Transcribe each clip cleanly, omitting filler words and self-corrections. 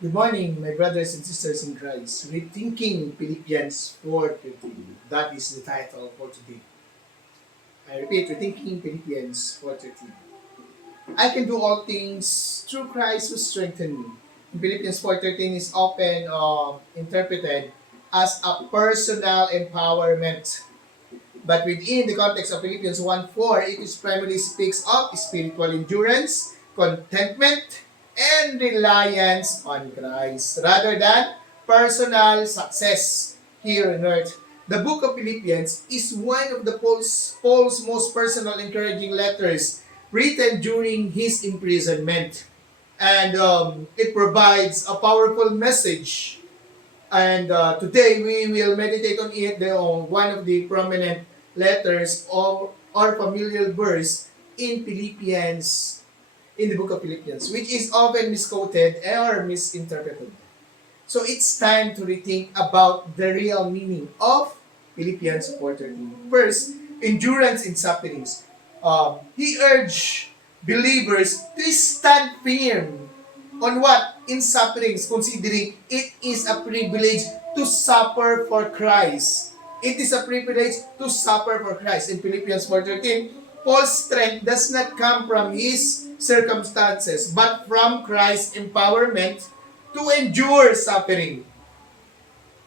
Good morning, my brothers and sisters in Christ. Rethinking Philippians 4:13. That is the title for today. I repeat, Rethinking Philippians 4:13. I can do all things through Christ who strengthened me. In Philippians 4:13 is often interpreted as a personal empowerment. But within the context of Philippians 1:4, it is primarily speaks of spiritual endurance, contentment, and reliance on Christ rather than personal success here on earth. The book of Philippians is one of the Paul's most personal encouraging letters written during his imprisonment. And it provides a powerful message. And today we will meditate on it, one of the prominent letters or familiar verse in Philippians, in the book of Philippians, which is often misquoted or misinterpreted. So it's time to rethink about the real meaning of Philippians 4:13. First, endurance in sufferings. He urged believers to stand firm on what? In sufferings, considering it is a privilege to suffer for Christ. It is a privilege to suffer for Christ. In Philippians 4:13, Paul's strength does not come from his circumstances, but from Christ's empowerment to endure suffering.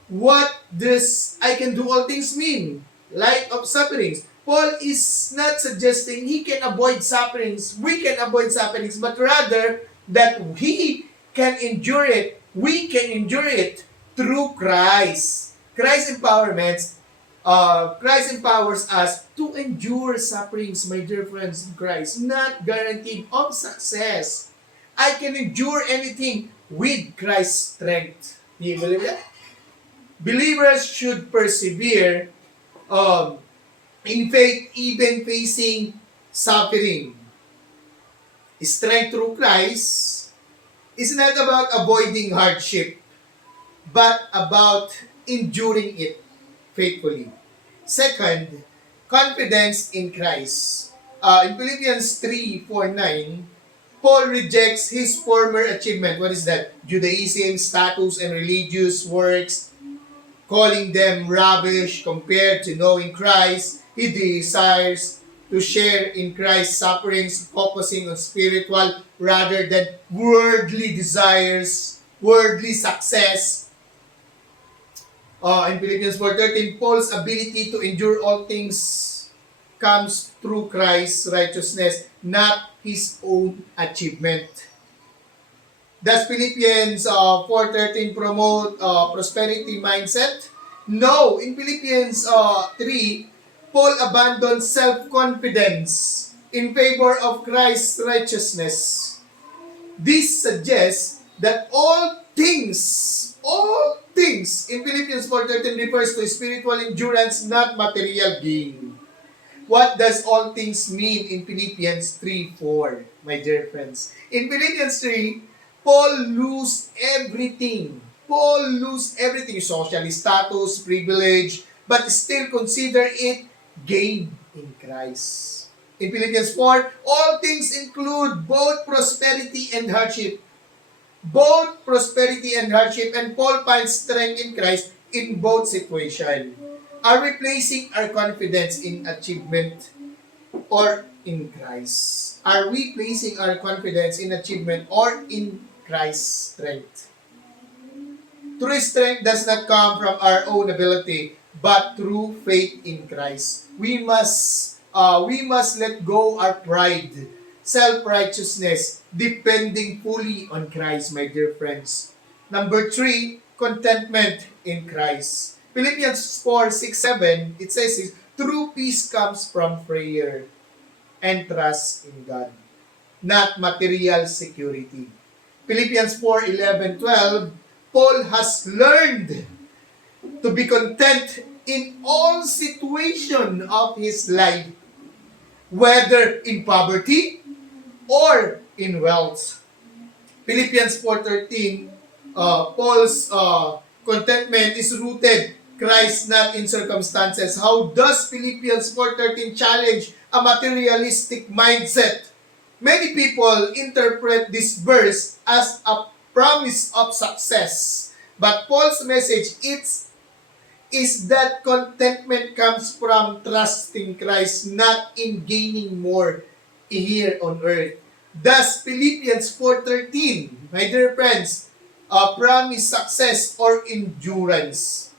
What does I can do all things mean? Light of sufferings. Paul is not suggesting he can avoid sufferings, we can avoid sufferings, but rather that he can endure it, we can endure it through Christ. Christ empowers us to endure sufferings, my dear friends in Christ, not guaranteed of success. I can endure anything with Christ's strength. Do you believe that? Believers should persevere um, in faith even facing suffering. Strength through Christ is not about avoiding hardship, but about enduring it faithfully. Second, confidence in Christ. In Philippians 3:4-9, Paul rejects his former achievement. What is that? Judaism, status, and religious works, calling them rubbish compared to knowing Christ. He desires to share in Christ's sufferings, focusing on spiritual rather than worldly desires, worldly success. In Philippians 4:13, Paul's ability to endure all things comes through Christ's righteousness, not his own achievement. Does Philippians 4:13 promote prosperity mindset? No. In Philippians 3, Paul abandons self-confidence in favor of Christ's righteousness. This suggests that all things in Philippians 4:13 refers to spiritual endurance, not material gain. What does all things mean in Philippians 3:4, my dear friends? In Philippians 3, Paul lose everything. Paul lose everything, social status, privilege, but still consider it gain in Christ. In Philippians 4, all things include both prosperity and hardship. Both prosperity and hardship, and Paul finds strength in Christ in both situations. Are we placing our confidence in achievement or in Christ? Are we placing our confidence in achievement or in Christ's strength? True strength does not come from our own ability, but through faith in Christ. We must let go our pride, self-righteousness, depending fully on Christ, my dear friends. Number 3, contentment in Christ. Philippians 4:6-7, it says this, true peace comes from prayer and trust in God, not material security. Philippians 4:11-12, Paul has learned to be content in all situation of his life, whether in poverty or in wealth. Philippians 4:13, Paul's contentment is rooted Christ, not in circumstances. How does Philippians 4:13 challenge a materialistic mindset? Many people interpret this verse as a promise of success. But Paul's message is that contentment comes from trusting Christ, not in gaining more here on earth. Thus, Philippians 4:13, my dear friends, promise success or endurance.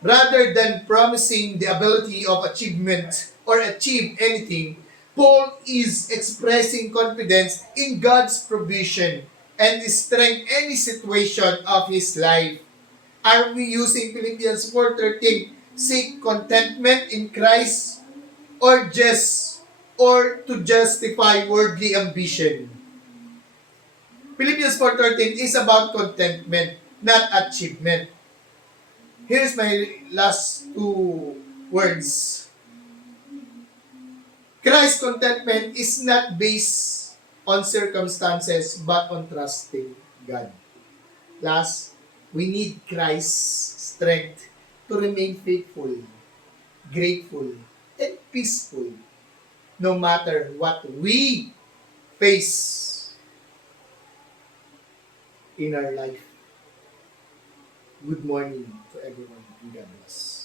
Rather than promising the ability of achievement or achieve anything, Paul is expressing confidence in God's provision and strength any situation of his life. Are we using Philippians 4:13 seek contentment in Christ or to justify worldly ambition? Philippians 4:13 is about contentment, not achievement. Here's my last two words. Christ's contentment is not based on circumstances but on trusting God. Last, we need Christ's strength to remain faithful, grateful, and peaceful no matter what we face in our life. Good morning to everyone and God bless.